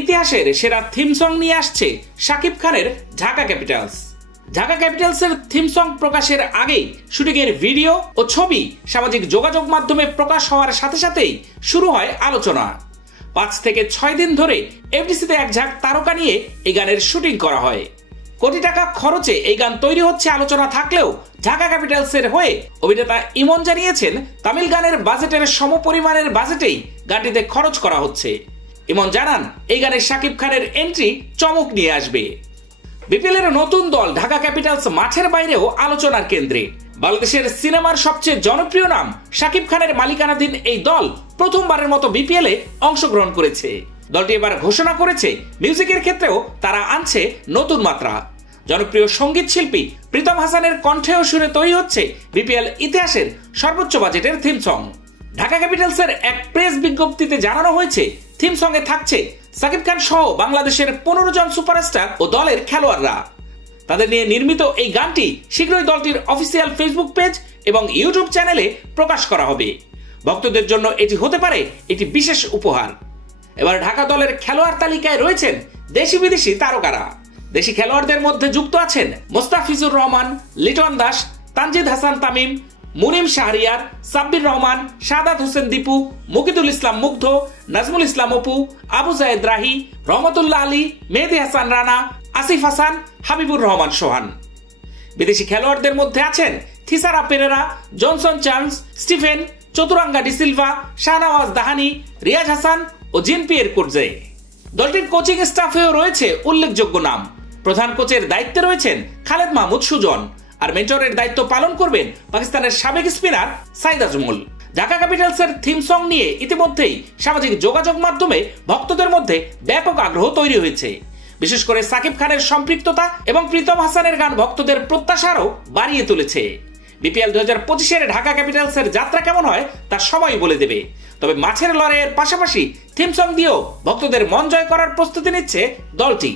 ইতিহাসের সেরা theme song নিয়ে আসছে শাকিব খানের ঢাকা ক্যাপিটালস। ঢাকা ক্যাপিটালসের থিম সং প্রকাশের আগেই শুটিং এর ভিডিও ও ছবি সামাজিক যোগাযোগ মাধ্যমে প্রকাশ হওয়ার সাথে সাথেই শুরু হয় আলোচনা। 5 থেকে 6 দিন ধরে এফডিসিতে এক ঝাঁক তারকা নিয়ে এই গানের শুটিং করা হয়। কোটি টাকা খরচে এই গান তৈরি হচ্ছে আলোচনা থাকলেও ঢাকা ক্যাপিটালসের হয়ে অভিনেতা ইমন জানিয়েছেন তামিল গানের বাজেটের সমপরিমাণের বাজেটেই গানটিতে খরচ করা হচ্ছে। ইমন জানান এই গানে শাকিব খানের এন্ট্রি চমক নিয়ে আসবে। বিপিএল এর নতুন দল ঢাকা ক্যাপিটালস মাঠের বাইরেও আলোচনার কেন্দ্রে। বাংলাদেশের সিনেমার সবচেয়ে জনপ্রিয় নাম শাকিব খানের মালিকানাধীন এই দল প্রথমবারের মতো বিপিএল এ অংশগ্রহণ করেছে। দলটি এবার ঘোষণা করেছে মিউজিকের ক্ষেত্রেও তারা আনছে নতুন মাত্রা। জনপ্রিয় সঙ্গীত শিল্পী প্রীতম হাসানের কণ্ঠে ও সুরে তৈরি হচ্ছে বিপিএল ইতিহাসের সর্বোচ্চ বাজেটের থিম সং। ঢাকা ক্যাপিটালসের এক প্রেস বিজ্ঞপ্তিতে জানানো হয়েছে থিম সঙ্গে থাকছে শাকিব খান সহ বাংলাদেশের 15 জন সুপারস্টার ও দলের খেলোয়াড়রা। তাদের নিয়ে নির্মিত এই গানটি শীঘ্রই দলটির অফিসিয়াল ফেসবুক পেজ এবং ইউটিউব চ্যানেলে প্রকাশ করা হবে। ভক্তদের জন্য এটি হতে পারে একটি বিশেষ উপহার। এবার ঢাকা দলের খেলোয়াড় তালিকায় রয়েছেন দেশি বিদেশি তারকারা। দেশি খেলোয়াড়দের মধ্যে যুক্ত আছেন মোস্তাফিজুর রহমান, লিটন দাস, তানজিদ হাসান তামিম, মুনিম শাহরিয়ার, সাব্বির রহমান, সাদাত হোসেন দীপু, মুকিদুল ইসলাম মুগ্ধ, নাজমুল ইসলাম অপু, আবু জায়েদ রাহি, রহমতুল্লাহ আলী, মেহেদি হাসান রানা, আসিফ হাসান, হাবিবুর রহমান সোহান। বিদেশি খেলোয়াড়দের মধ্যে আছেন Thisara Perera, Johnson Charles, Stephen, Chaturanga de Silva, Shahnawaz Dahani, Riaz Hasan ও জিন পিয়ের কুরজে। দলটির কোচিং স্টাফেও রয়েছে উল্লেখযোগ্য নাম। প্রধান কোচের দায়িত্বে রয়েছেন খালেদ মাহমুদ সুজন, আর মেন্টরের দায়িত্ব পালন করবেন পাকিস্তানের সাবেক স্পিনার সাইদ আজমল। ঢাকা ক্যাপিটালসের থিম সং নিয়ে ইতিমধ্যেই সামাজিক যোগাযোগ মাধ্যমে ভক্তদের মধ্যে ব্যাপক আগ্রহ তৈরি হয়েছে। বিশেষ করে শাকিব খানের সম্পৃক্ততা এবং প্রীতম হাসানের গান ভক্তদের প্রত্যাশারও বাড়িয়ে তুলেছে। বিপিএল 2025-এর ঢাকা ক্যাপিটালসের যাত্রা কেমন হয় তা সবাই বলে দেবে। তবে মাঠের লড়াইয়ের পাশাপাশি থিম সং দিয়েও ভক্তদের মন জয় করার প্রস্তুতি নিচ্ছে দলটি।